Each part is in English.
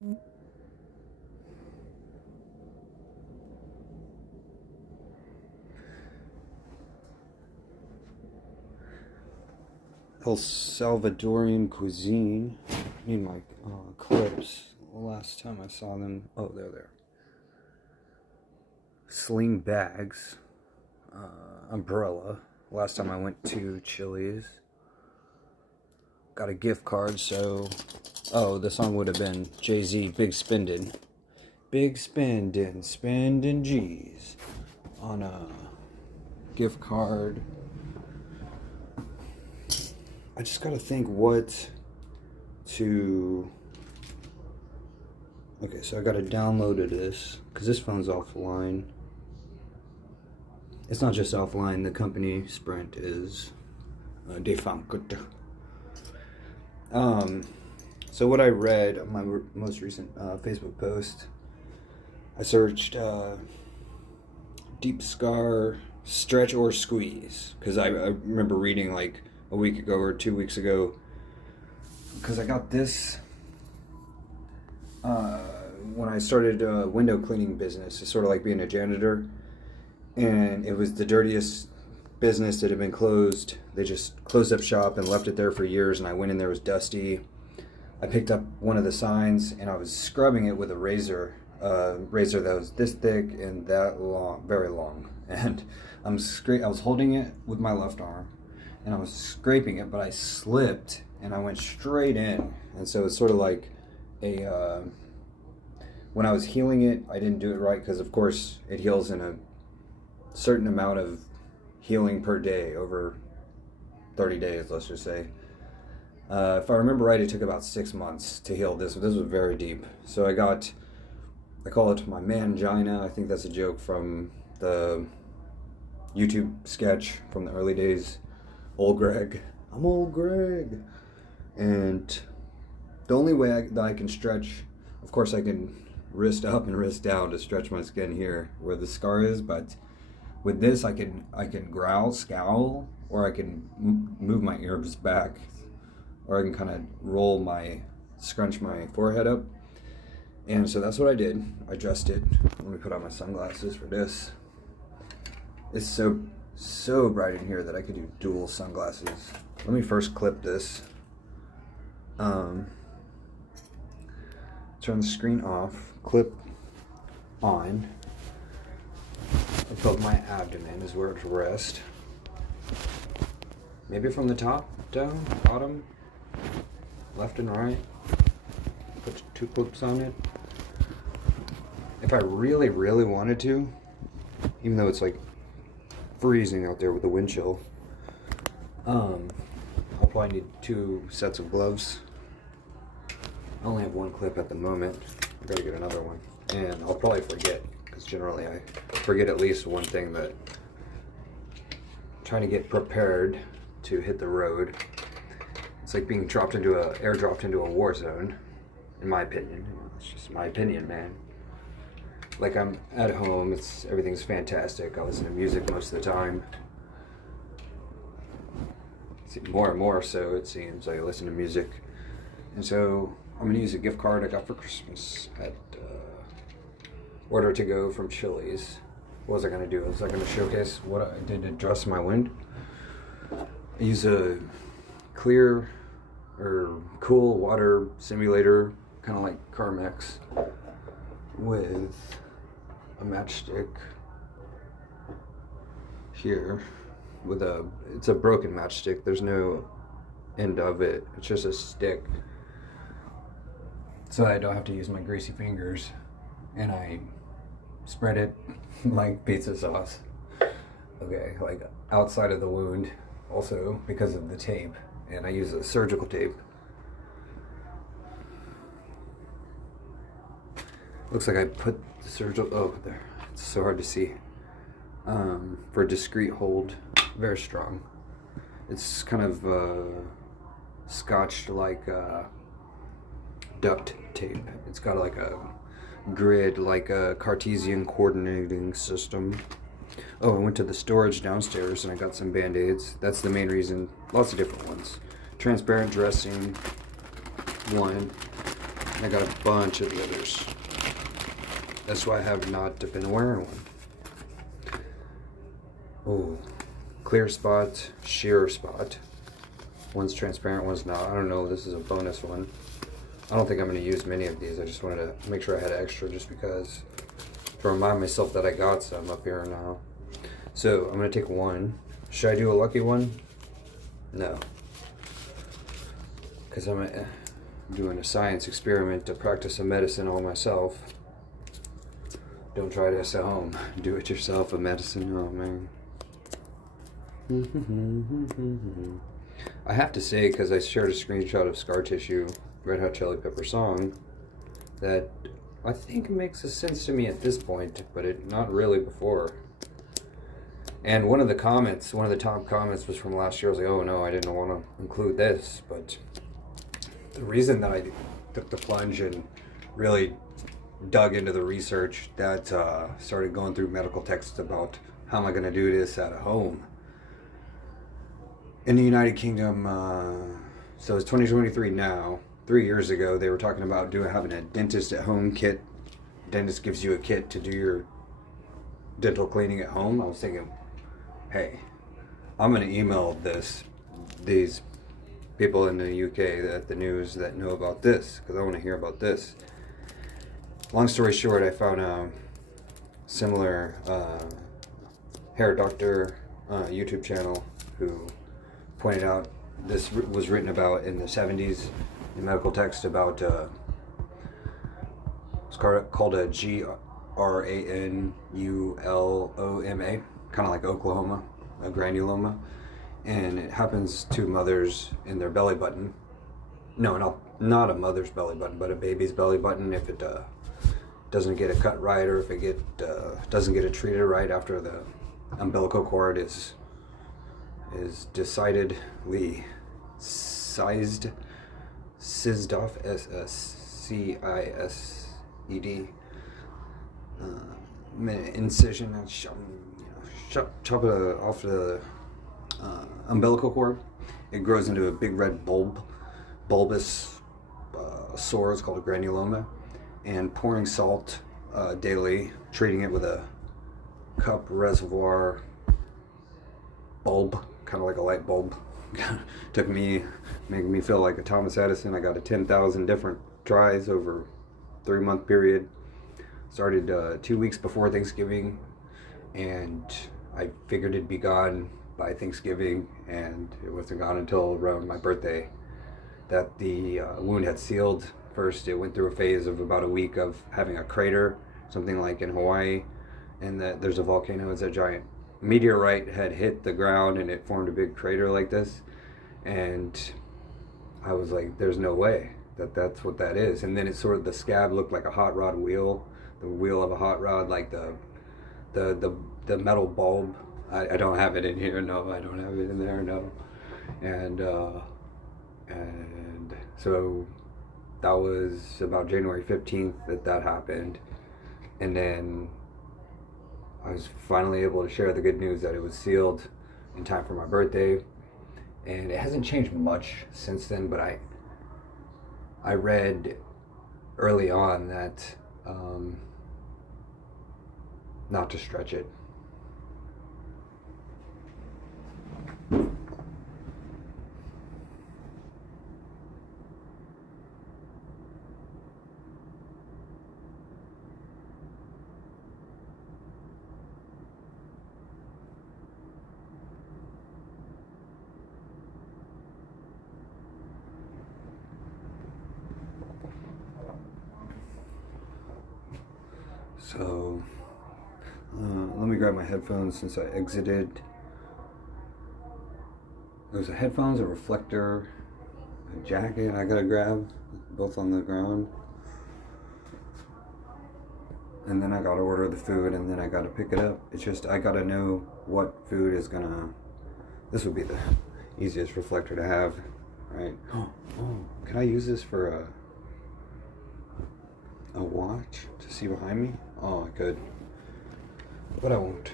El Salvadorian cuisine. I need my clips. The last time I saw them, oh, they're there. Sling bags, umbrella. Last time I went to Chili's, got a gift card. So, oh, the song would have been Jay-Z, Big Spendin', spendin' G's on a gift card. I just gotta think what to. Okay, so I gotta download this because this phone's offline. It's not just offline, the company Sprint is defunct. So what I read on my most recent Facebook post, I searched deep scar, stretch or squeeze, because I remember reading like a week ago or 2 weeks ago, because I got this when I started a window cleaning business. It's sort of like being a janitor, and it was the dirtiest business that had been closed. They just closed up shop and left it there for years, and I went in there, it was dusty. I picked up one of the signs and I was scrubbing it with a razor that was this thick and that long, very long, and I was holding it with my left arm and I was scraping it, but I slipped and I went straight in. And so it's sort of like a when I was healing it, I didn't do it right, because of course it heals in a certain amount of healing per day over 30 days, let's just say. If I remember right, it took about 6 months to heal this. This was very deep. So I call it my mangina. I think that's a joke from the YouTube sketch from the early days. Old Greg. I'm old Greg. And the only way that I can stretch, of course I can wrist up and wrist down to stretch my skin here where the scar is, but with this I can scowl, or I can move my ears back, or I can kind of scrunch my forehead up. And so that's what I did. I dressed it. Let me put on my sunglasses for this. It's so bright in here that I could do dual sunglasses. Let me first clip this. Turn the screen off, clip on. Above my abdomen is where it's rest. Maybe from the top down, bottom, left and right. Put 2 clips on it. If I really, really wanted to, even though it's like freezing out there with the wind chill, I'll probably need 2 sets of gloves. I only have 1 clip at the moment. I gotta get another one. And I'll probably forget, because generally I forget at least one thing, that I'm trying to get prepared to hit the road. It's like being airdropped into a war zone, in my opinion. It's just my opinion, man. Like, I'm at home, everything's fantastic. I listen to music most of the time. More and more so, it seems. I listen to music. And so I'm gonna use a gift card I got for Christmas at Order to Go from Chili's. What was I gonna do? Was I gonna showcase what I did to dress my wind? I use a clear or cool water simulator, kind of like Carmex, with a matchstick here. It's a broken matchstick. There's no end of it. It's just a stick. So I don't have to use my greasy fingers, and I spread it like pizza sauce. Okay, like outside of the wound, also because of the tape, and I use a surgical tape. Looks like I put the surgical, oh, there, it's so hard to see. For a discreet hold, very strong. It's kind of scotched like duct tape. It's got like a grid, like a Cartesian coordinating system. Oh, I went to the storage downstairs and I got some Band-Aids. That's the main reason. Lots of different ones. Transparent dressing, one. I got a bunch of the others. That's why I have not been wearing one. Oh, clear spot, sheer spot. One's transparent, one's not. I don't know, this is a bonus one. I don't think I'm going to use many of these. I just wanted to make sure I had extra just because, to remind myself that I got some up here now. So I'm going to take one. Should I do a lucky one? No. Because I'm doing a science experiment to practice a medicine on myself. Don't try this at home. Do it yourself, a medicine. Oh, man. I have to say, because I shared a screenshot of Scar Tissue, Red Hot Chili Pepper song, that I think makes a sense to me at this point, but not really before. And one of the top comments was from last year. I was like, oh no, I didn't want to include this, but the reason that I took the plunge and really dug into the research that started going through medical texts about how am I going to do this at home. In the United Kingdom, so it's 2023 now. 3 years ago, they were talking about having a dentist at home kit. Dentist gives you a kit to do your dental cleaning at home. I was thinking, hey, I'm going to email these people in the UK at the news that know about this, because I want to hear about this. Long story short, I found a similar hair doctor YouTube channel who pointed out this was written about in the 70s in medical text about it's called a granuloma, kind of like Oklahoma, a granuloma, and it happens to mothers in their belly button. No, not a mother's belly button, but a baby's belly button if it doesn't get it cut right, or if it doesn't get it treated right after the umbilical cord is decidedly sized off, SSCISED, incision, and chop it off the umbilical cord. It grows into a big red bulbous sore. It's called a granuloma. And pouring salt daily, treating it with a cup reservoir bulb, kind of like a light bulb. Took me, making me feel like a Thomas Edison. I got a 10,000 different tries over a 3-month period. Started 2 weeks before Thanksgiving, and I figured it'd be gone by Thanksgiving, and it wasn't gone until around my birthday. That the wound had sealed. First, it went through a phase of about a week of having a crater, something like in Hawaii, and that there's a volcano. It's a giant meteorite had hit the ground and it formed a big crater like this, and I was like, there's no way that's what that is. And then it sort of, the scab looked like a hot rod wheel, the wheel of a hot rod, like the metal bulb. I don't have it in here, no, I don't have it in there, no. And so that was about January 15th that happened, and then I was finally able to share the good news that it was sealed in time for my birthday. And it hasn't changed much since then, but I read early on that not to stretch it. So, let me grab my headphones since I exited. There's a headphones, a reflector, a jacket I gotta grab, both on the ground. And then I gotta order the food, and then I gotta pick it up. It's just, I gotta know what food is gonna, this would be the easiest reflector to have, right? Oh, can I use this for a watch to see behind me? Oh, I could, but I won't.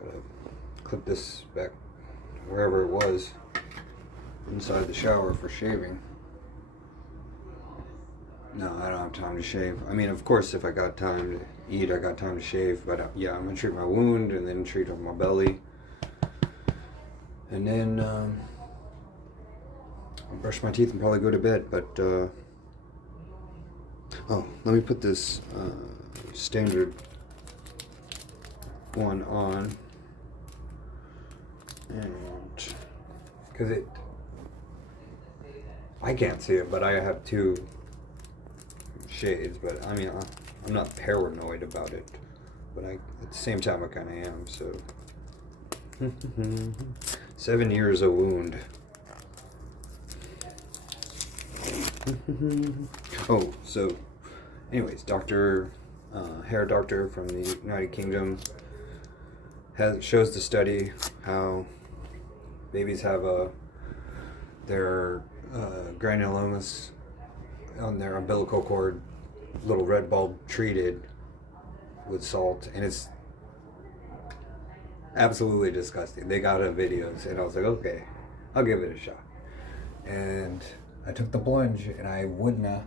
Gotta clip this back wherever it was, inside the shower for shaving. No, I don't have time to shave. I mean, of course, if I got time to eat, I got time to shave. But yeah, I'm gonna treat my wound and then treat my belly, and then I'll brush my teeth and probably go to bed. But oh, let me put this standard one on, and because I can't see it, but I have two shades. But I mean, I'm not paranoid about it, but at the same time, I kind of am. So 7 years a wound. Oh, so anyways, hair doctor from the United Kingdom shows the study how babies have their granulomas on their umbilical cord, little red bulb treated with salt, and it's absolutely disgusting. They got videos, and I was like, okay, I'll give it a shot. And I took the plunge, and I wouldn't have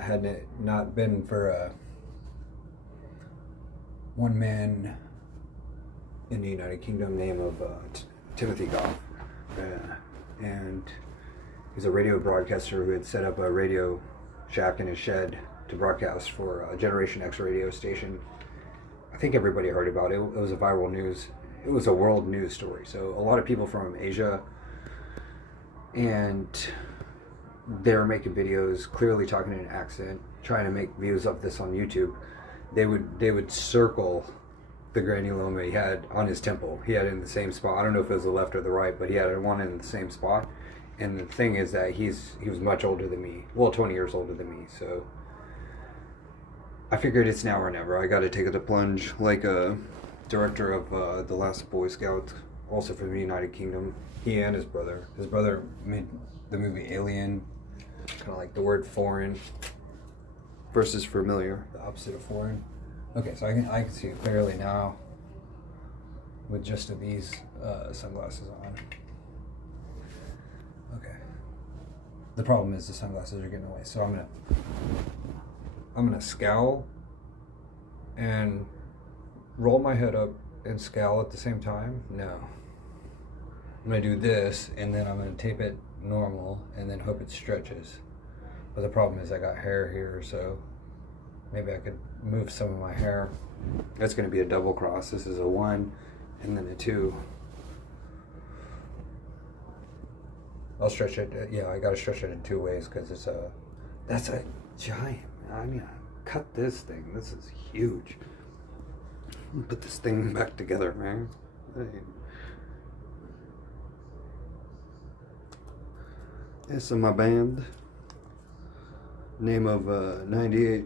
had it not been for one man in the United Kingdom named Timothy Goff, and he's a radio broadcaster who had set up a radio shack in his shed to broadcast for a Generation X radio station. I think everybody heard about it. It was a viral news. It was a world news story. So a lot of people from Asia, and they were making videos, clearly talking in an accent, trying to make views of this on YouTube. They would circle the granuloma he had on his temple. He had it in the same spot. I don't know if it was the left or the right, but he had one in the same spot. And the thing is that he was much older than me. Well, 20 years older than me. So I figured it's now or never. I got to take the plunge, like a director of the Last Boy Scouts, also from the United Kingdom. He and his brother. His brother made the movie Alien, kind of like the word foreign versus familiar, the opposite of foreign. Okay, so I can see it clearly now with just these sunglasses on. Okay. The problem is the sunglasses are getting away, so I'm gonna scowl and roll my head up and scowl at the same time. No. I'm gonna do this, and then I'm gonna tape it normal, and then hope it stretches. But the problem is I got hair here, so maybe I could move some of my hair. That's gonna be a double cross. This is a 1 and then a 2. I'll stretch it. Yeah, I gotta stretch it in 2 ways because that's a giant. I mean, cut this thing. This is huge. Put this thing back together, man. This is my band. Name of 98.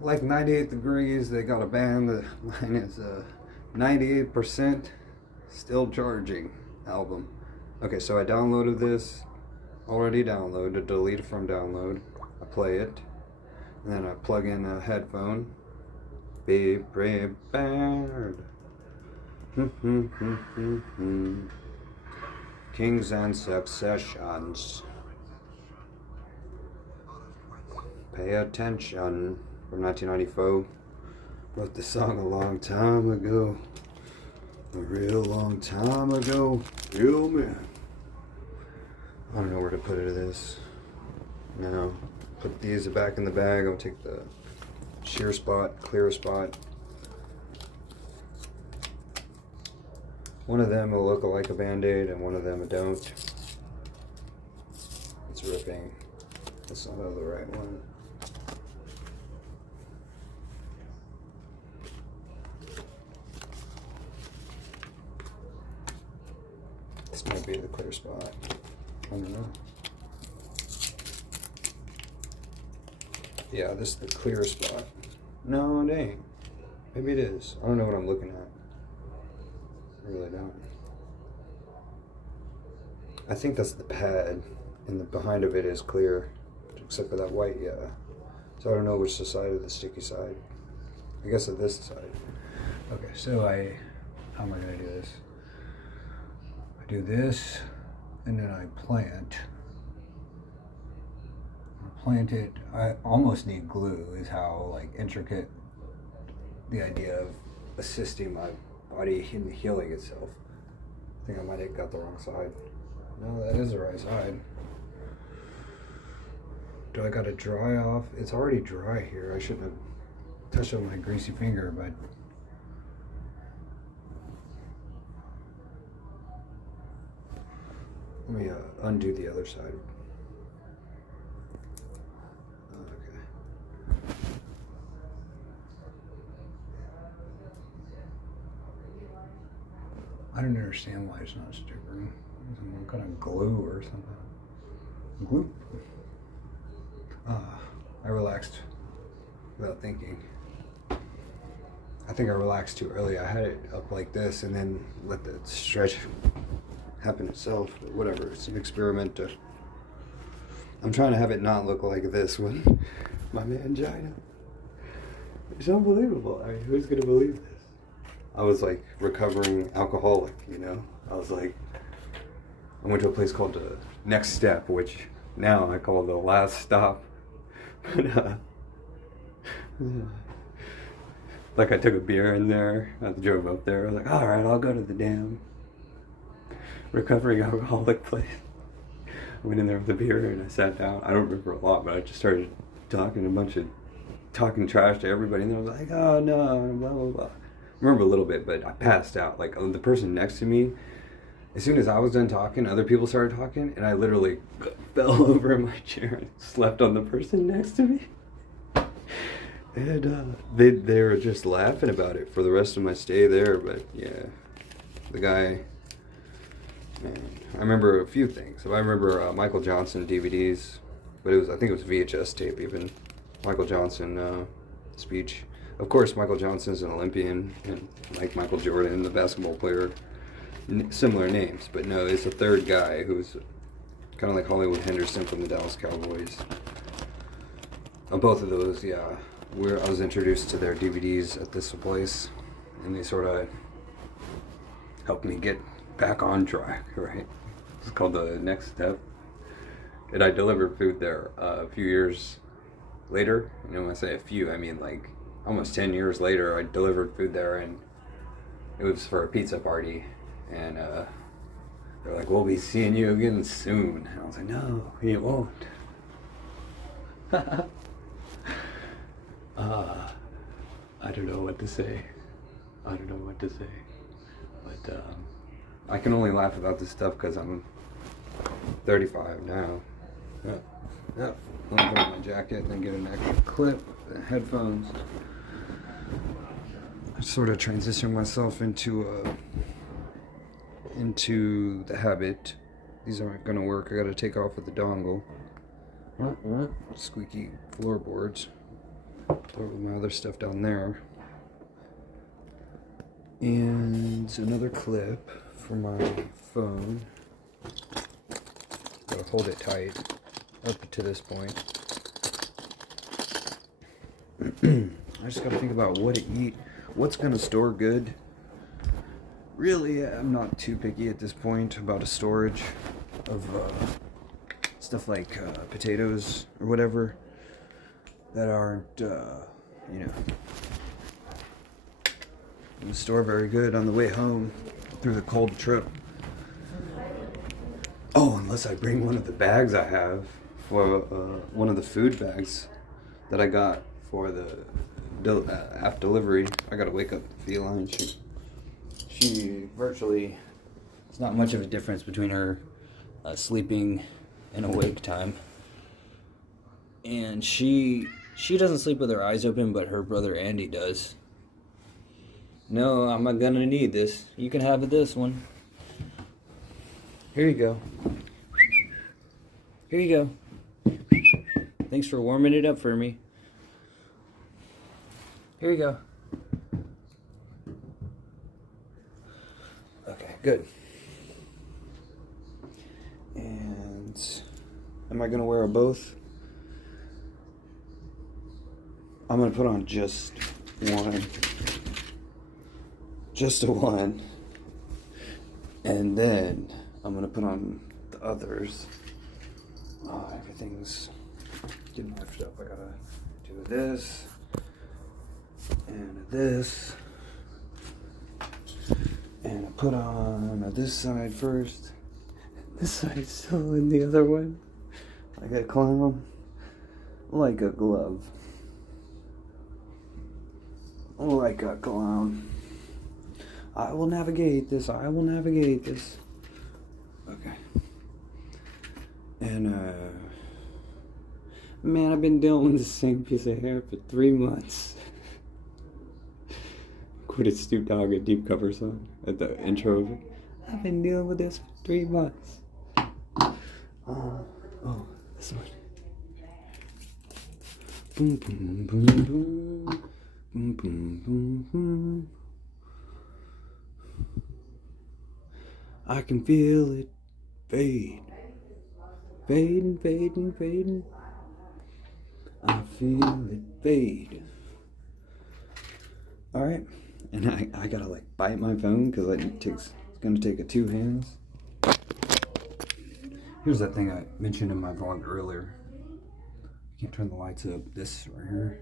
Like 98 Degrees, they got a band. Mine is 98% Still Charging album. Okay, so I downloaded this. Already downloaded. Delete it from download. I play it. And then I plug in a headphone. Be prepared. Kings and Successions. Pay attention. From 1994. Wrote the song a long time ago. A real long time ago. Real man. I don't know where to put it of this. No. Put these back in the bag. I'll take the sheer spot, clear spot. One of them will look like a Band-Aid and one of them don't. It's ripping. That's not the right one. This might be the clear spot. I don't know. Yeah, this is the clear spot. No, it ain't. Maybe it is. I don't know what I'm looking at. I really don't. I think that's the pad, and the behind of it is clear, except for that white, yeah. So I don't know which the side of the sticky side. I guess it's this side. Okay, so how am I gonna do this? I do this, and then I plant. planted. I almost need glue. Is how like intricate the idea of assisting my body in healing itself. I think I might have got the wrong side. No, that is the right side. Do I gotta dry off? It's already dry here. I shouldn't have touched it with my greasy finger, but let me undo the other side. Okay. I don't understand why it's not sticking. Some kind of glue or something. Glue? I relaxed without thinking. I think I relaxed too early. I had it up like this and then let the stretch happen itself. But whatever, it's an experiment. I'm trying to have it not look like this when my mangina. It's unbelievable. I mean, who's gonna believe this? I was like recovering alcoholic, you know? I was like, I went to a place called the Next Step, which now I call the last stop. But like I took a beer in there, I drove up there, I was like, all right, I'll go to the damn recovering alcoholic place. I went in there with a beer and I sat down. I don't remember a lot, but I just started talking trash to everybody, and I was like, oh no, blah blah blah. I remember a little bit, but I passed out. Like the person next to me, as soon as I was done talking, other people started talking, and I literally fell over in my chair and slept on the person next to me. And they were just laughing about it for the rest of my stay there. But yeah, the guy, man, I remember a few things. So I remember Michael Johnson DVDs, but I think it was VHS tape even. Michael Johnson speech. Of course, Michael Johnson's an Olympian, and like Michael Jordan, the basketball player. Similar names, but no, it's a third guy who's kind of like Hollywood Henderson from the Dallas Cowboys. On both of those, yeah, I was introduced to their DVDs at this place, and they sort of helped me get back on track, right? It's called the Next Step, and I delivered food there a few years later. You know, when I say a few, I mean like almost 10 years later. I delivered food there, and it was for a pizza party. And they're like, we'll be seeing you again soon. And I was like, no, you won't. I don't know what to say. But I can only laugh about this stuff because I'm 35 now. Yep. Let me put on my jacket and then get an extra clip, the headphones. I sort of transitioned myself into the habit. These aren't gonna work. I gotta take off with the dongle. Squeaky floorboards. Throw my other stuff down there. And another clip for my phone. Gotta hold it tight up to this point. I just gotta think about what to eat, what's gonna store good. Really, I'm not too picky at this point about a storage of stuff like potatoes or whatever that aren't, you know, gonna store very good on the way home through the cold trip. Oh, unless I bring one of the bags I have for one of the food bags that I got for the app delivery. I gotta wake up the feline. She virtually, it's not much of a difference between her sleeping and awake time. And she doesn't sleep with her eyes open, but her brother Andy does. No, I'm not gonna need this. You can have this one. Here you go. Here you go. Thanks for warming it up for me. Here you go. Okay, good. And am I gonna wear them both? I'm gonna put on just one. Just a one. And then I'm gonna put on the others. Oh, everything's getting lifted up. I gotta do this and this, and I put on this side first. This side's still in the other one. I gotta climb like a glove, like a clown. I will navigate this. Okay. And man, I've been dealing with the same piece of hair for 3 months. Quoted Snoop Dogg a Deep Cover song at the intro of it. I've been dealing with this for 3 months. Oh, this one. Boom, boom, boom, boom. Boom, boom, boom, boom. I can feel it fade. Fading, fading, fading. I feel it fade. Alright. And I gotta like bite my phone because it's gonna take 2 hands. Here's that thing I mentioned in my vlog earlier. Can't turn the lights up. This right here.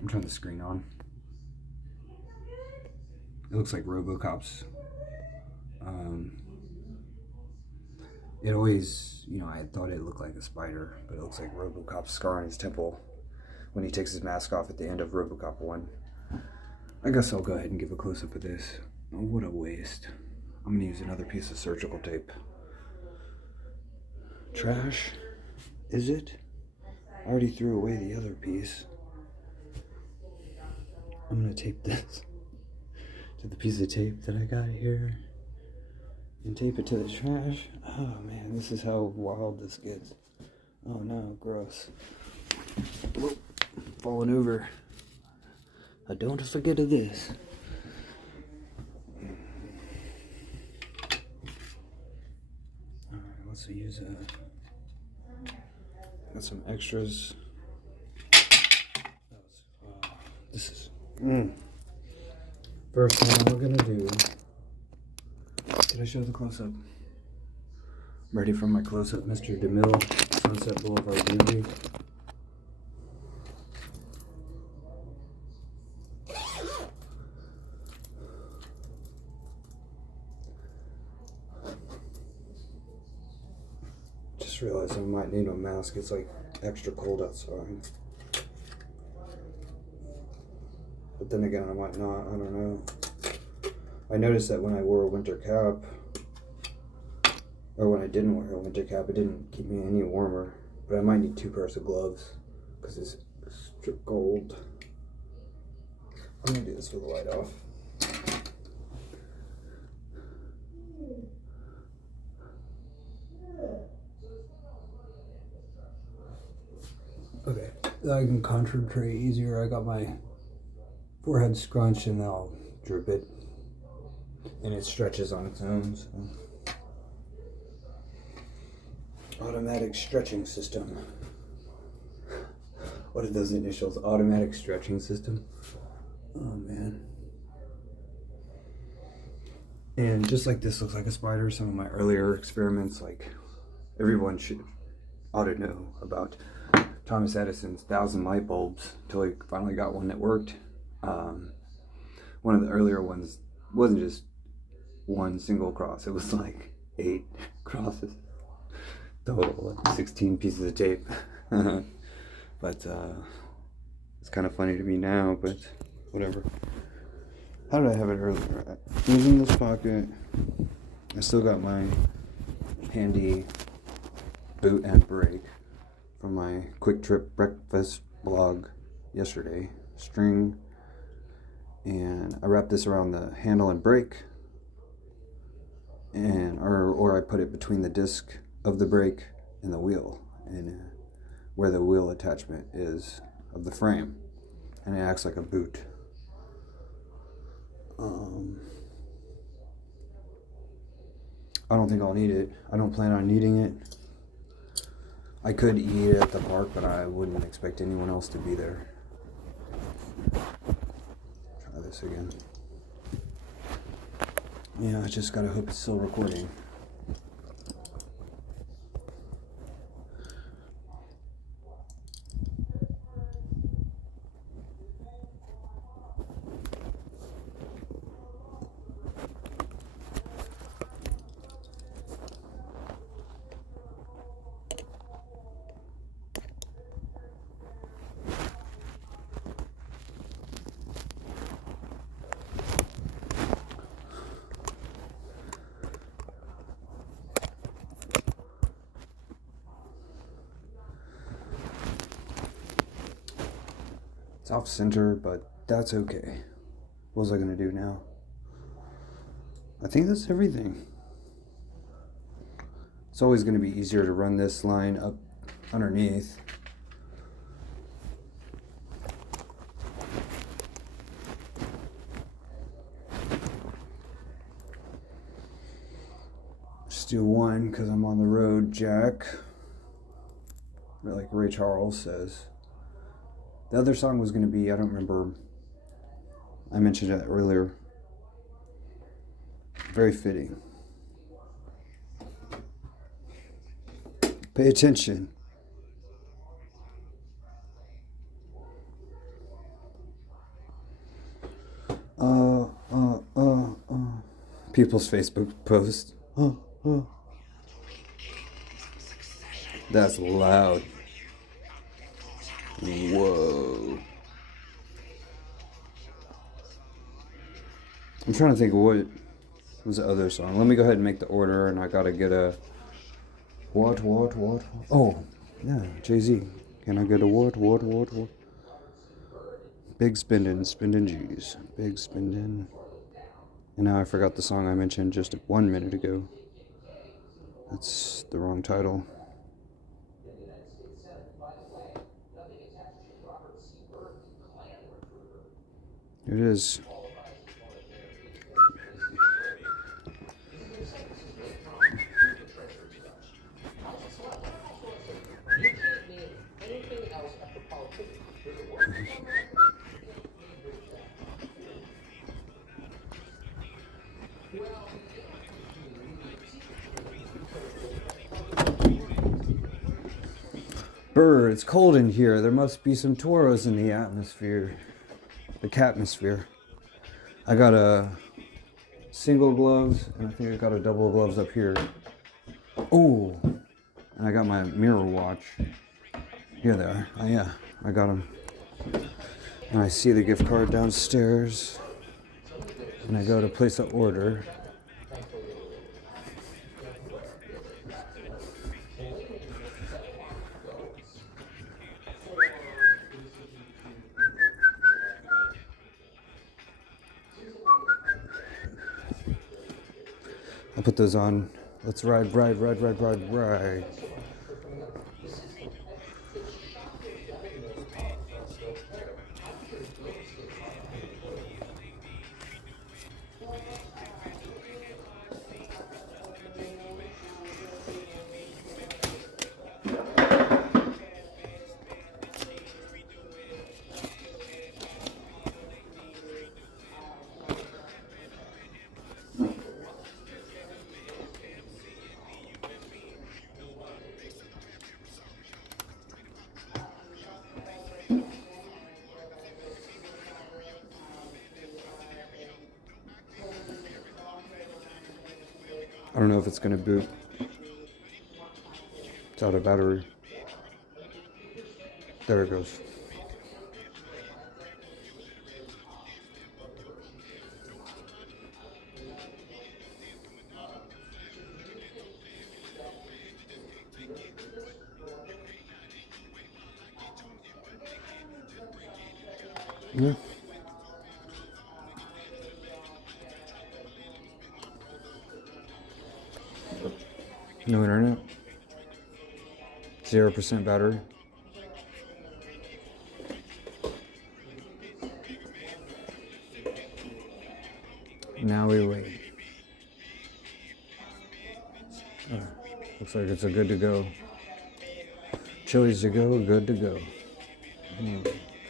I'm turning the screen on. It looks like RoboCop's. It always, I thought it looked like a spider, but it looks like RoboCop's scar on his temple when he takes his mask off at the end of RoboCop 1. I guess I'll go ahead and give a close-up of this. Oh, what a waste. I'm gonna use another piece of surgical tape. Trash? Is it? I already threw away the other piece. I'm gonna tape this to the piece of tape that I got here and tape it to the trash. Oh man, this is how wild this gets. Oh no, gross. Whoa, falling over. I don't forget of this. Alright, let's use got some extras. This is first thing we're gonna do. Did I show the close-up? I'm ready for my close-up, Mr. DeMille, Sunset Boulevard movie. Just realized I might need a mask. It's like extra cold outside. But then again, I might not. I don't know. I noticed that when I wore a winter cap, or when I didn't wear a winter cap, it didn't keep me any warmer. But I might need 2 pairs of gloves because it's strip cold. I'm gonna do this with the light off. Okay, I can concentrate easier. I got my forehead scrunched and I'll drip it. And it stretches on its own. So. Automatic stretching system. What are those initials? Automatic stretching system. Oh man. And just like this looks like a spider, some of my earlier experiments, like everyone ought to know about Thomas Edison's 1,000 light bulbs until he finally got one that worked. One of the earlier ones wasn't just one single cross, it was like 8 crosses total, like 16 pieces of tape. But it's kind of funny to me now, but whatever. How did I have it earlier? It was in this pocket. I still got my handy boot and brake from my quick trip breakfast blog yesterday. String, and I wrapped this around the handle and brake, and or I put it between the disc of the brake and the wheel, and where the wheel attachment is of the frame, and it acts like a boot. I don't think I'll need it. I don't plan on needing it. I could eat it at the park, but I wouldn't expect anyone else to be there. Try this again. Yeah, I just gotta hope it's still recording. It's off center, but that's okay. What was I gonna do now? I think that's everything. It's always gonna be easier to run this line up underneath. Just do one because I'm on the road, Jack. Like Ray Charles says. The other song was going to be, I don't remember. I mentioned it earlier. Very fitting. Pay attention. People's Facebook post. That's loud. Whoa. I'm trying to think of what was the other song. Let me go ahead and make the order, and I gotta get a what? Oh, yeah, Jay-Z. Can I get a what? Big spending G's. Big spending. And now I forgot the song I mentioned just 1 minute ago. That's the wrong title. Here it is. Brr, it's cold in here. There must be some toros in the atmosphere. The catmosphere. I got a single gloves, and I think I got a double gloves up here. Oh, and I got my mirror watch. Here they are. Oh yeah, I got them. And I see the gift card downstairs. And I go to place an order. I'll put those on. Let's ride. I don't know if it's going to boot. It's out of battery. There it goes. Yeah. No internet. 0% battery. Now we wait. Oh, looks like it's a good to go. Chili's to go, good to go.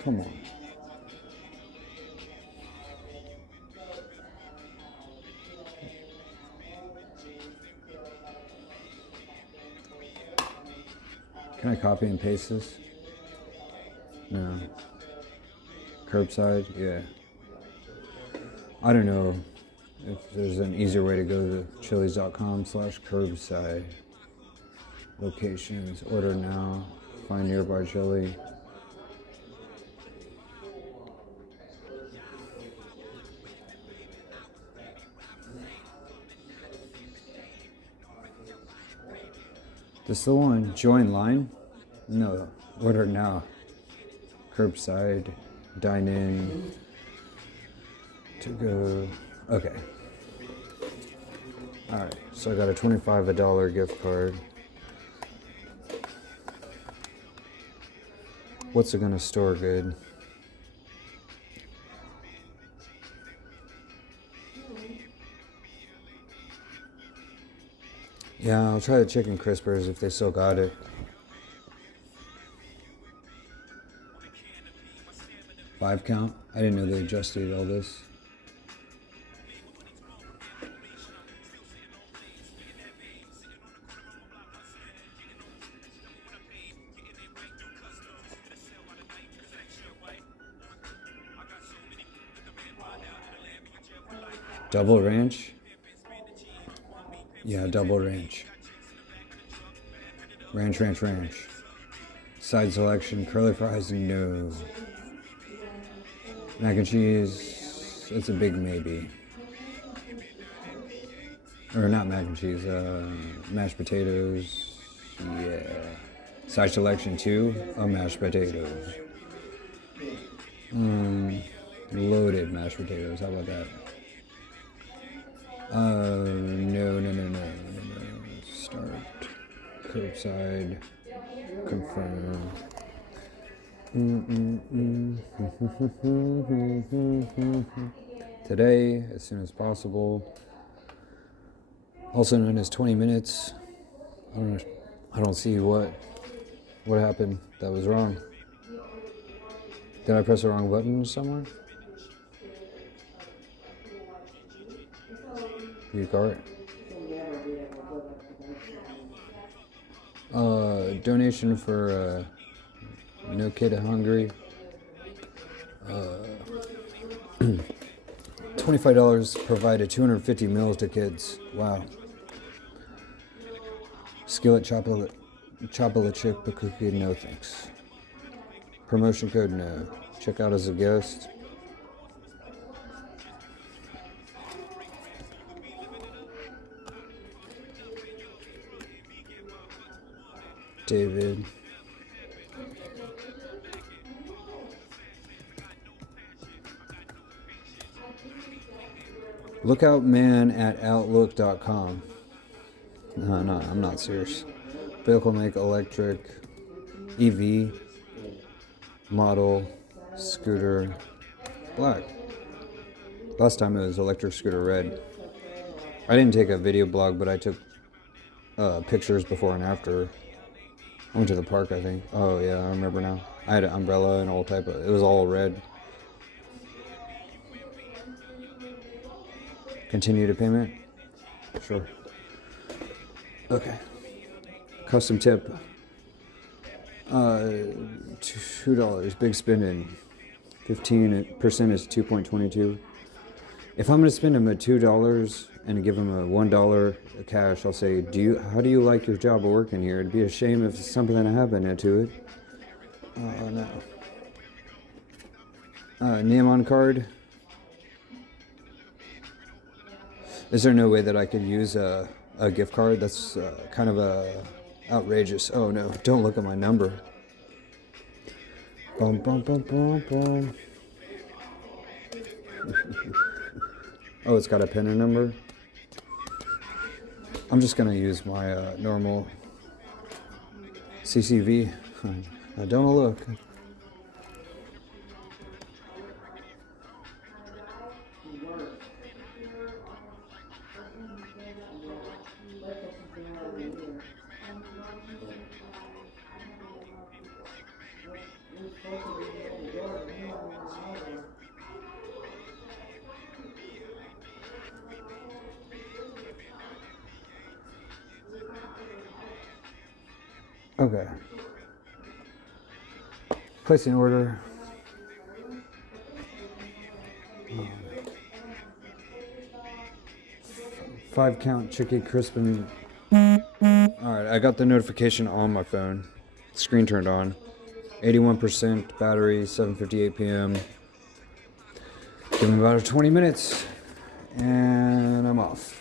Come on. Can I copy and paste this? No. Curbside? Yeah. I don't know if there's an easier way to go to chili's.com/curbside. Locations, order now, find nearby chili. This the one. Join line? No. Order now. Curbside. dine in, to go. Okay. Alright, so I got a $25 gift card. What's it gonna store good? Yeah, I'll try the chicken crispers if they still got it. Five count? I didn't know they adjusted all this. Double ranch? Yeah, double ranch. Ranch. Side selection, curly fries, no. Mac and cheese, it's a big maybe. Or not mac and cheese, mashed potatoes, yeah. Side selection, 2, mashed potatoes. Loaded mashed potatoes, how about that? No. Start. Curbside. Confirm. Today, as soon as possible. Also known as 20 minutes. I don't see what happened that was wrong. Did I press the wrong button somewhere? You got it. Donation for No Kid Hungry. $25 provided 250 meals to kids. Wow. Skillet chocolate chip cookie, no thanks. Promotion code, no. Check out as a guest. David. Lookout man at outlook.com. No, I'm not serious. Vehicle make electric, EV, model, scooter, black. Last time it was electric scooter red. I didn't take a video blog, but I took pictures before and after. I went to the park, I think. Oh yeah, I remember now. I had an umbrella and all type of. It was all red. Continue to payment? Sure. Okay. Custom tip. $2. Big spending. 15% is 2.22. If I'm gonna spend him at $2 and give him a $1 cash, I'll say, how do you like your job of working here? It'd be a shame if something happened to it. No. Name card. Is there no way that I could use a gift card? That's kind of outrageous. Oh no, don't look at my number. Bum, bum, bum, bum, bum. Oh, it's got a PIN number? I'm just gonna use my normal CCV. Don't look. Okay. Placing order. Five count chicken crispin. Alright, I got the notification on my phone. Screen turned on. 81% battery, 7:58 p.m. Give me about 20 minutes. And I'm off.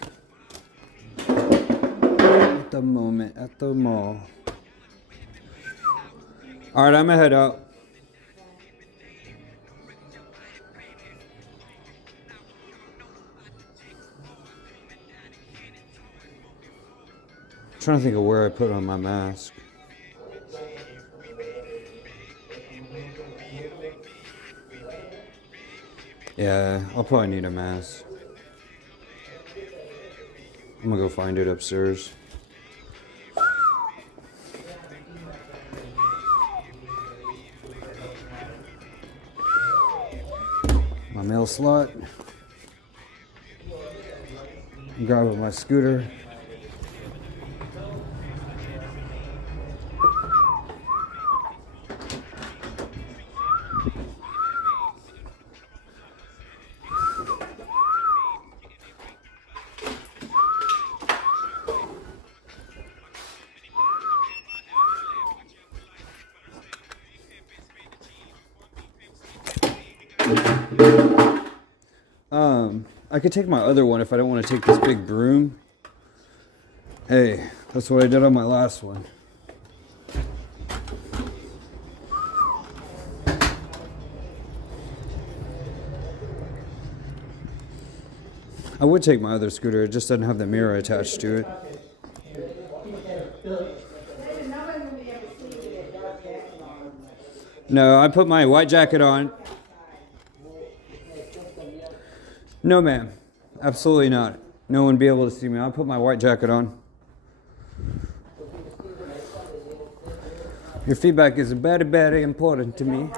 At the moment, at the mall. Alright, I'm gonna head out. trying to think of where I put on my mask. Yeah, I'll probably need a mask. I'm gonna go find it upstairs. My mail slot. Grab with my scooter. I could take my other one if I don't want to take this big broom. Hey, that's what I did on my last one. I would take my other scooter, it just doesn't have the mirror attached to it. No, I put my white jacket on. No, ma'am. Absolutely not. No one would be able to see me. I'll put my white jacket on. Your feedback is very, very important to me.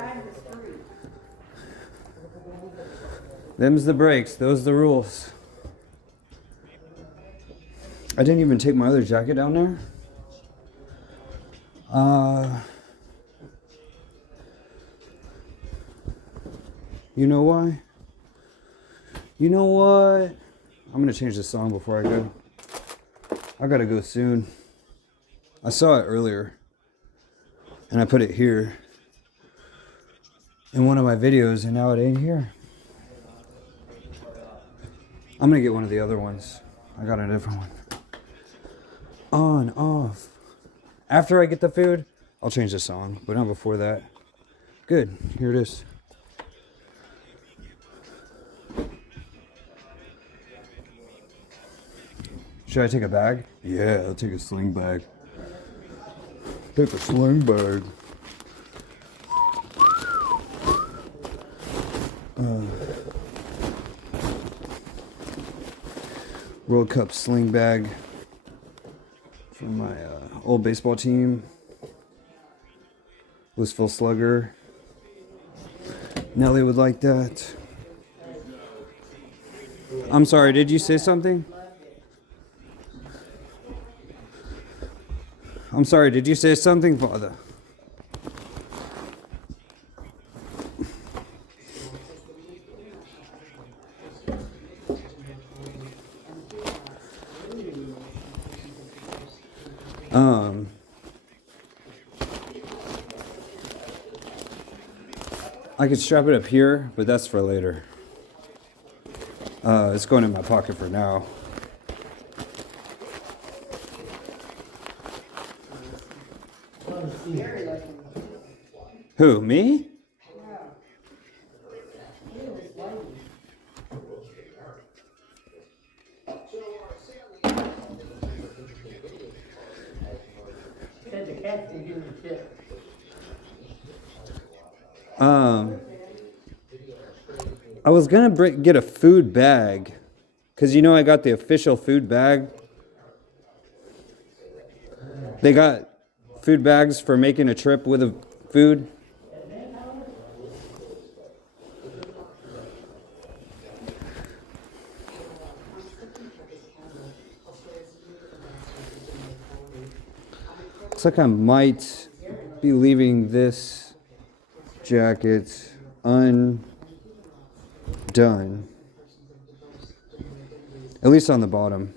Them's the breaks. Those the rules. I didn't even take my other jacket down there. You know why? You know what? I'm gonna change the song before I go. I gotta go soon. I saw it earlier, and I put it here in one of my videos, and now it ain't here. I'm gonna get one of the other ones. I got a different one. On, off. After I get the food, I'll change the song, but not before that. Good, here it is. Should I take a bag? Yeah, I'll take a sling bag. Take a sling bag. World Cup sling bag from my old baseball team. Wasteful Slugger. Nelly would like that. I'm sorry, did you say something? I'm sorry, did you say something, Father? I could strap it up here, but that's for later. It's going in my pocket for now. Who, me? I was gonna get a food bag, cause you know I got the official food bag. They got food bags for making a trip with a food. Looks like I might be leaving this jacket undone. At least on the bottom.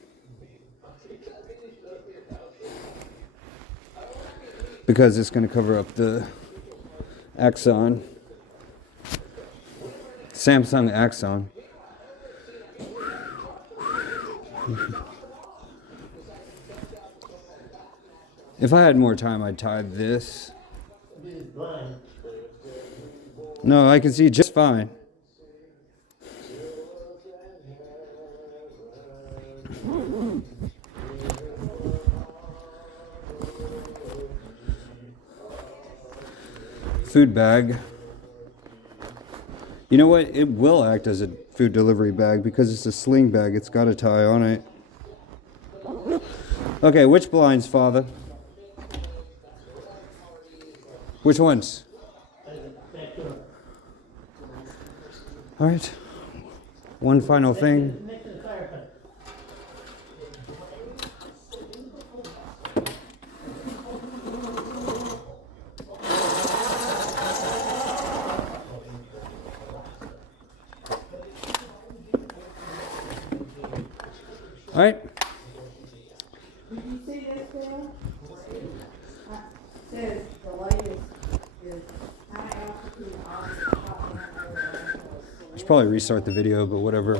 Because it's going to cover up the Axon. Samsung Axon. If I had more time, I'd tie this. No, I can see just fine. food bag. You know what? It will act as a food delivery bag because it's a sling bag. It's got a tie on it. Okay, which blinds, Father? Which ones? All right. One final thing. All right. Did you see this bill? Says the latest is high altitude I should probably restart the video, but whatever.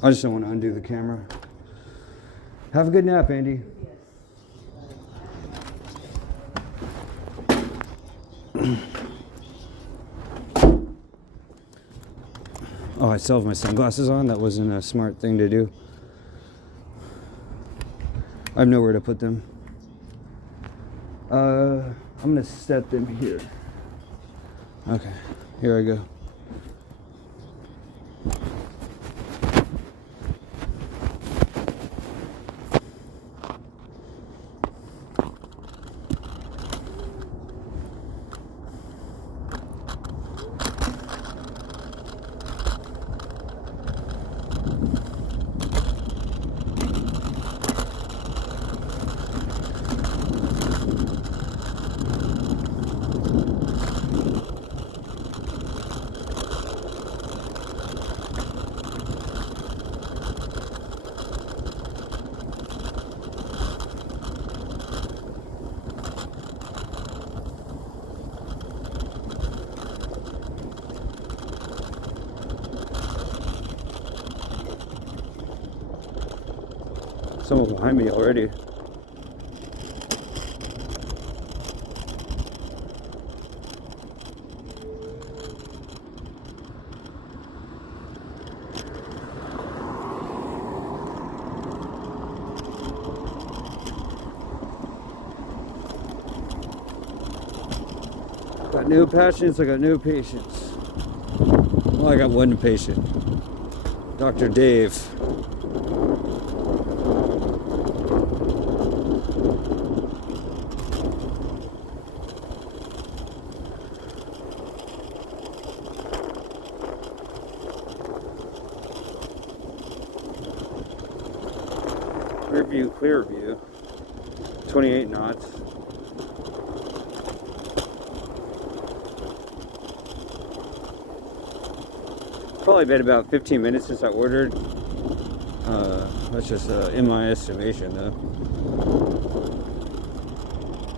I just don't want to undo the camera. Have a good nap, Andy. Oh, I still have my sunglasses on. That wasn't a smart thing to do. I have nowhere to put them. I'm gonna set them here. Okay, here I go. Someone behind me already. Got no patience, I got no patience. Well, I got one patient. Dr. Dave. Clear view, 28 knots. Probably been about 15 minutes since I ordered. That's just in my estimation though.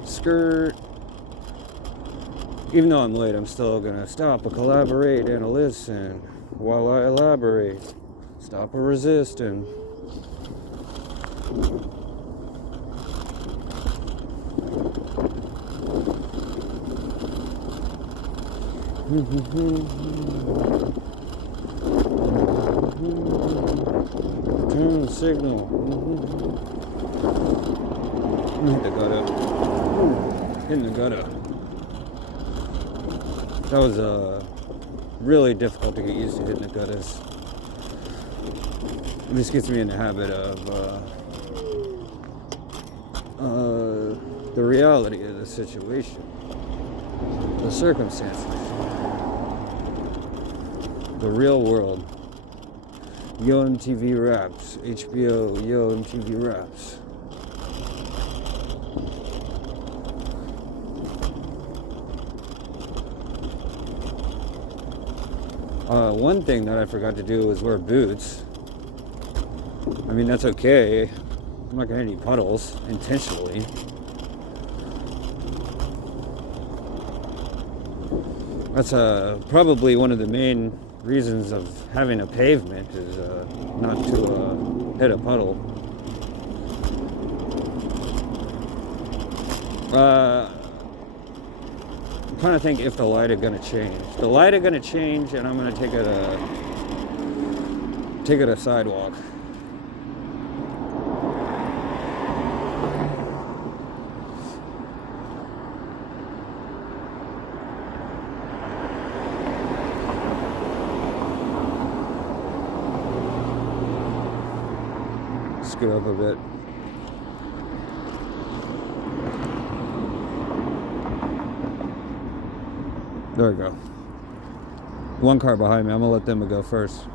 Skirt. Even though I'm late, I'm still gonna stop and collaborate and listen while I elaborate. Stop or resist and turn the signal. Hit the gutter. In the gutter. That was really difficult to get used to hitting the gutters. This gets me in the habit of the reality of the situation, the circumstances, the real world. Yo MTV Raps, HBO, Yo MTV Raps. One thing that I forgot to do was wear boots. I mean, that's okay. I'm not gonna hit any puddles intentionally. That's probably one of the main reasons of having a pavement is not to hit a puddle. I'm trying to think if the light are gonna change. The light are gonna change, and I'm gonna take it a sidewalk. scoot up a bit. There we go. One car behind me. I'm gonna let them go first.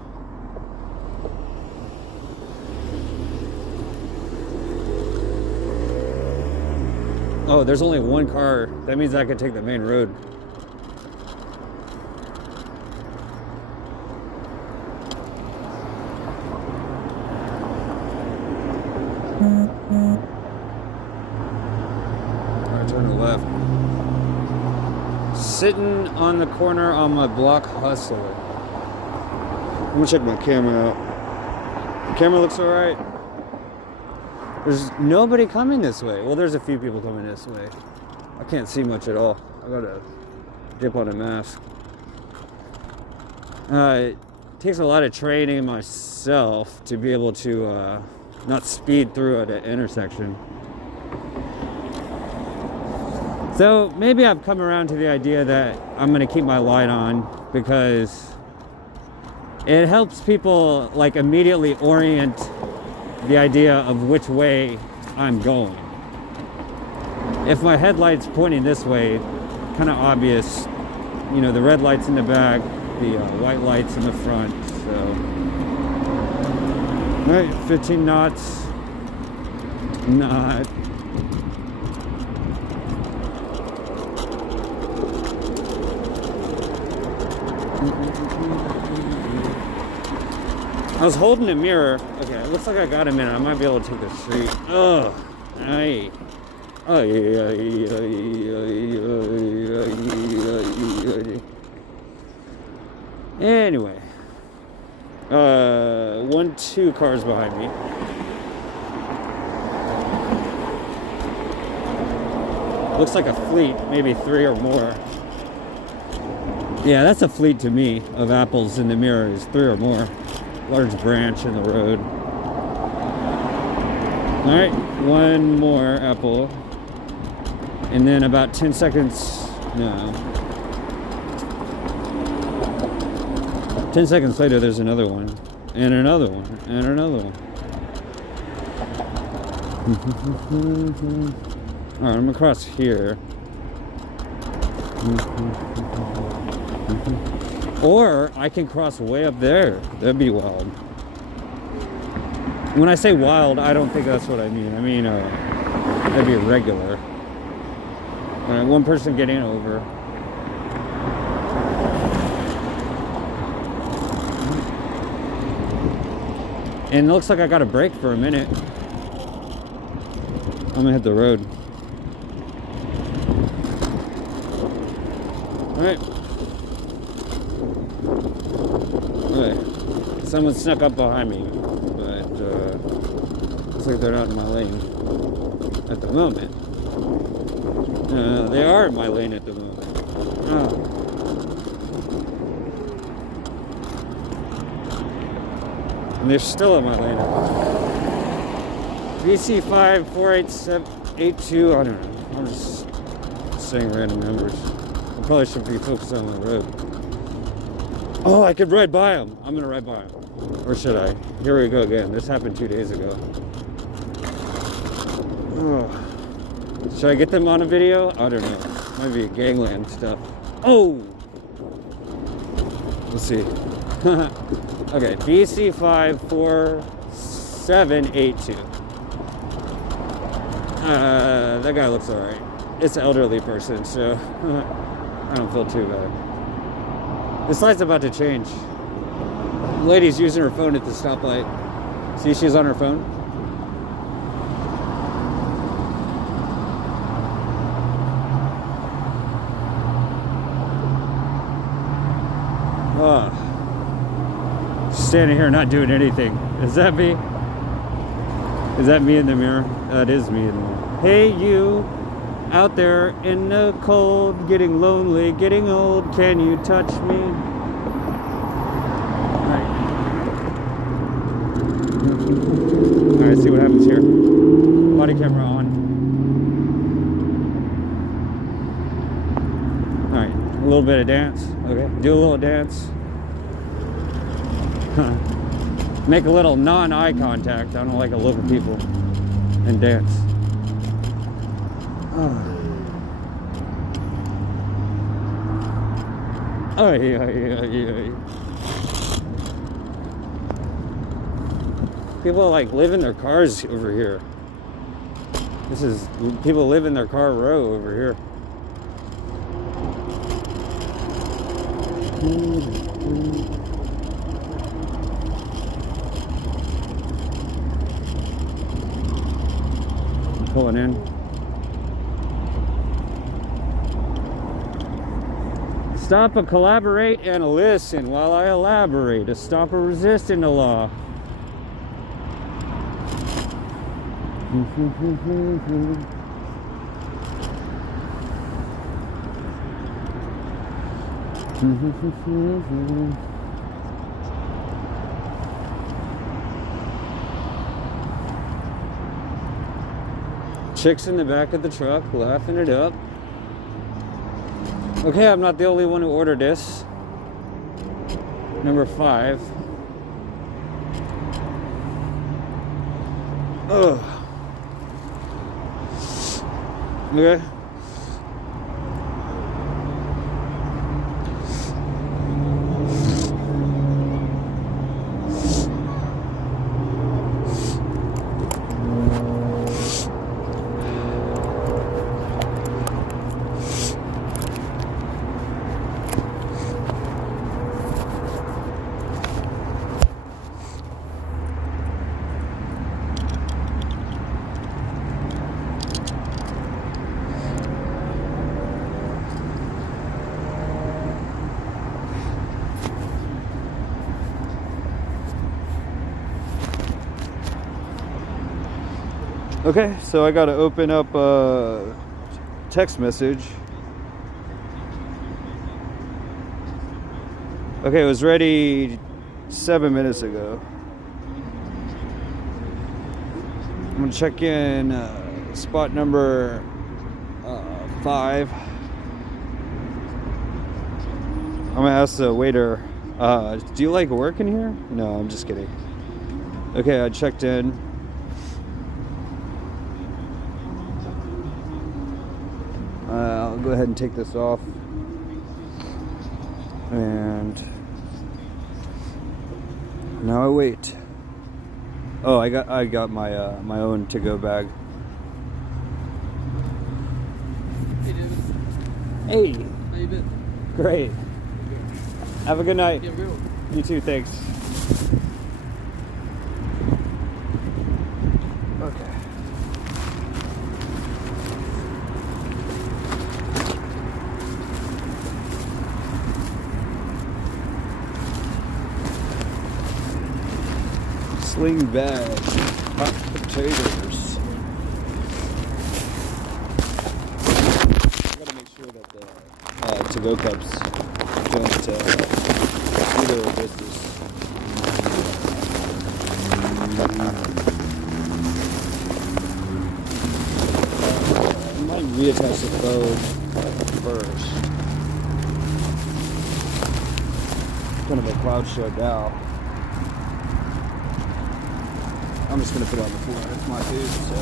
Oh, there's only one car. That means I can take the main road. Alright, turn to the left. Sitting on the corner on my block hustler. I'm gonna check my camera out. The camera looks alright. There's nobody coming this way. Well, there's a few people coming this way. I can't see much at all. I gotta dip on a mask. It takes a lot of training myself to be able to not speed through at an intersection. So maybe I've come around to the idea that I'm gonna keep my light on because it helps people like immediately orient the idea of which way I'm going. If my headlight's pointing this way, kind of obvious, you know, the red light's in the back, the white light's in the front, so. All right, 15 knots, not. I was holding a mirror. Okay, it looks like I got a minute. I might be able to take the street. Ugh. Aye. Oh, yeah. Anyway. 2 cars behind me. Looks like a fleet, maybe 3 or more. Yeah, that's a fleet to me of apples in the mirror is 3 or more. Large branch in the road. All right, 1 more apple. And then about 10 seconds, no. 10 seconds later, there's another one. And another one. And another one. All right, I'm gonna cross here. Or I can cross way up there. That'd be wild. When I say wild, I don't think that's what I mean. I mean, that'd be regular. All right, 1 person getting over. And it looks like I got a break for a minute. I'm gonna hit the road. All right. Okay. Someone snuck up behind me, but looks like they're not in my lane at the moment. They are in my lane at the moment. Oh. And they're still in my lane. BC5 48782. I don't know. I'm just saying random numbers. I probably should be focused on the road. Oh, I could ride by him. I'm gonna ride by him. Or should I? Here we go again. This happened 2 days ago. Oh. Should I get them on a video? I don't know. Might be gangland stuff. Oh! Let's see. Okay, BC54782. That guy looks alright. It's an elderly person, so I don't feel too bad. This light's about to change. The lady's using her phone at the stoplight. See, she's on her phone. Standing here not doing anything. Is that me? Is that me in the mirror? That is me in the mirror. Hey, you out there in the cold, getting lonely, getting old, can you touch me? Alright, see what happens here. Body camera on. Alright, a little bit of dance. Okay, do a little dance. Make a little non-eye contact. I don't like to look at people and dance. Oh, yeah. People like live in their cars over here. This is people live in their car row over here. Pulling in. Stop and collaborate and listen while I elaborate. To stop or resisting the law. Chicks in the back of the truck laughing it up. Okay, I'm not the only one who ordered this. Number 5. Ugh. Okay. Okay, so I gotta open up a text message. Okay, it was ready 7 minutes ago. I'm gonna check in spot number 5. I'm gonna ask the waiter, do you like working here? No, I'm just kidding. Okay, I checked in. I'll go ahead and take this off, and now I wait. Oh, I got my my own to-go bag. Hey, David. Hey, How you been? great. Have a good night. Yeah, real. You too. Thanks. Okay. Sling bag, hot potatoes. I gotta make sure that the to-go cups don't do their business. I might reattach the phone first. Kind of a cloud show now. I'm just gonna put it on the floor. It's my food, so.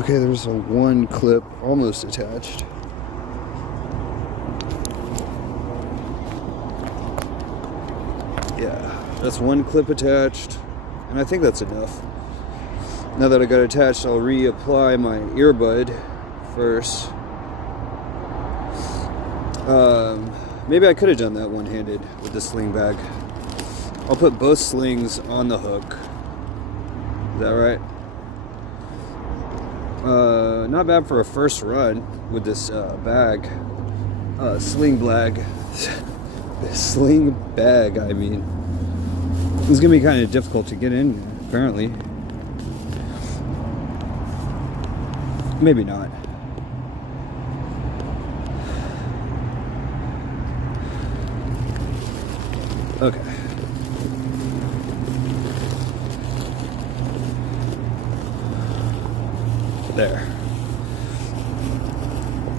Okay, there's a one clip almost attached. Yeah. That's one clip attached, and I think that's enough. Now that I got attached, I'll reapply my earbud first. Maybe I could have done that one-handed with the sling bag. I'll put both slings on the hook. Is that right? Not bad for a first run with this bag. Sling bag. Sling bag, I mean. It's gonna be kind of difficult to get in, apparently. Maybe not. Okay. There.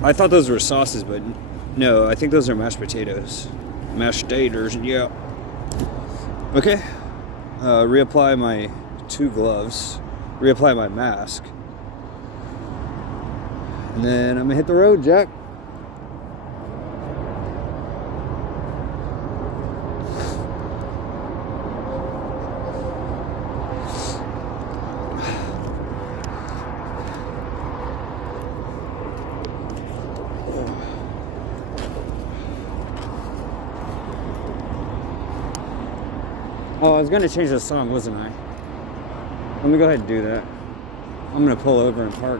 I thought those were sauces, but no, I think those are mashed potatoes. Mashed taters, yeah. Okay. Reapply my 2 gloves. Reapply my mask. And then I'm gonna hit the road, Jack. Oh, I was gonna change the song, wasn't I? Let me go ahead and do that. I'm gonna pull over and park.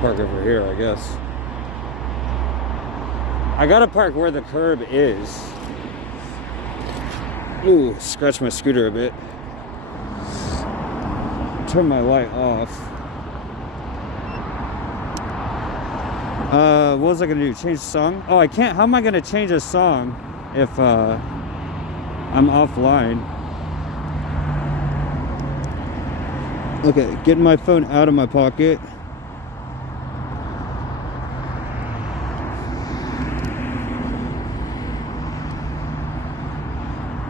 Park over here, I guess. I gotta park where the curb is. Ooh, scratch my scooter a bit. Turn my light off. What was I gonna do? Change the song? Oh, I can't. How am I gonna change a song if I'm offline? Okay, getting my phone out of my pocket.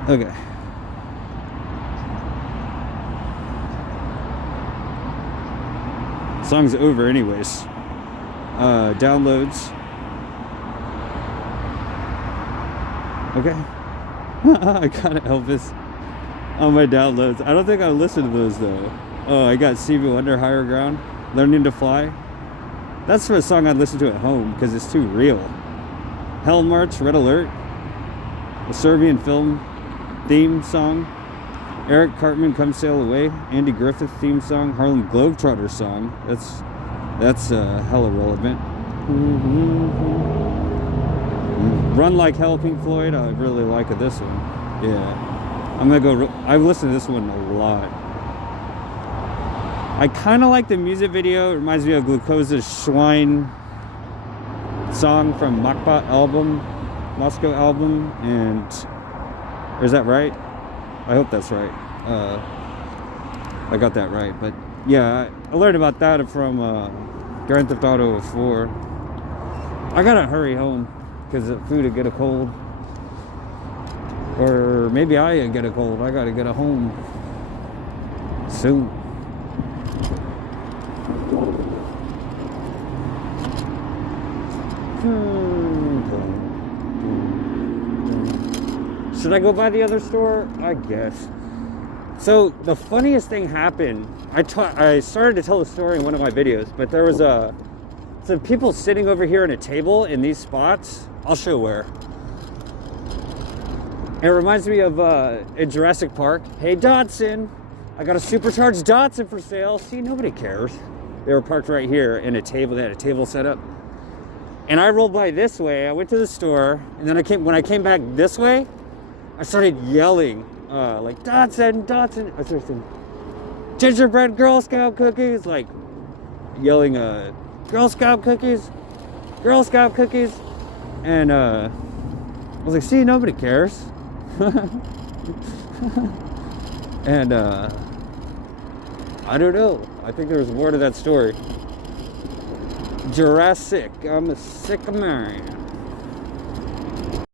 Okay. Song's over anyways. Downloads. Okay. I got Elvis on my downloads. I don't think I listened to those though. Oh, I got Stevie Wonder, Higher Ground, Learning to Fly. That's a song I'd listen to at home because it's too real. Hell March, Red Alert, the Serbian film theme song, Eric Cartman, Come Sail Away, Andy Griffith theme song, Harlem Globetrotter song. That's hella relevant. Run Like Hell, Pink Floyd. I really like this one. Yeah, I'm gonna go. I've listened to this one a lot. I kind of like the music video. It reminds me of Glucosa's Schwein song from Machbot album, Moscow album, and is that right? I hope that's right. I got that right, but yeah, I learned about that from Grand Theft Auto 4. I gotta hurry home because the food will get a cold, or maybe I get a cold. I gotta get a home soon. Should I go by the other store? I guess. So the funniest thing happened. I started to tell the story in one of my videos, but there was some people sitting over here at a table in these spots. I'll show where. It reminds me of in Jurassic Park. Hey Dodson, I got a supercharged Dodson for sale. See, nobody cares. They were parked right here in a table. They had a table set up. And I rolled by this way. I went to the store, and then when I came back this way, I started yelling like Dodson. I started saying gingerbread Girl Scout cookies, like yelling Girl Scout cookies, and I was like, see, nobody cares. And I don't know. I think there's more to that story. Jurassic. I'm a sick man.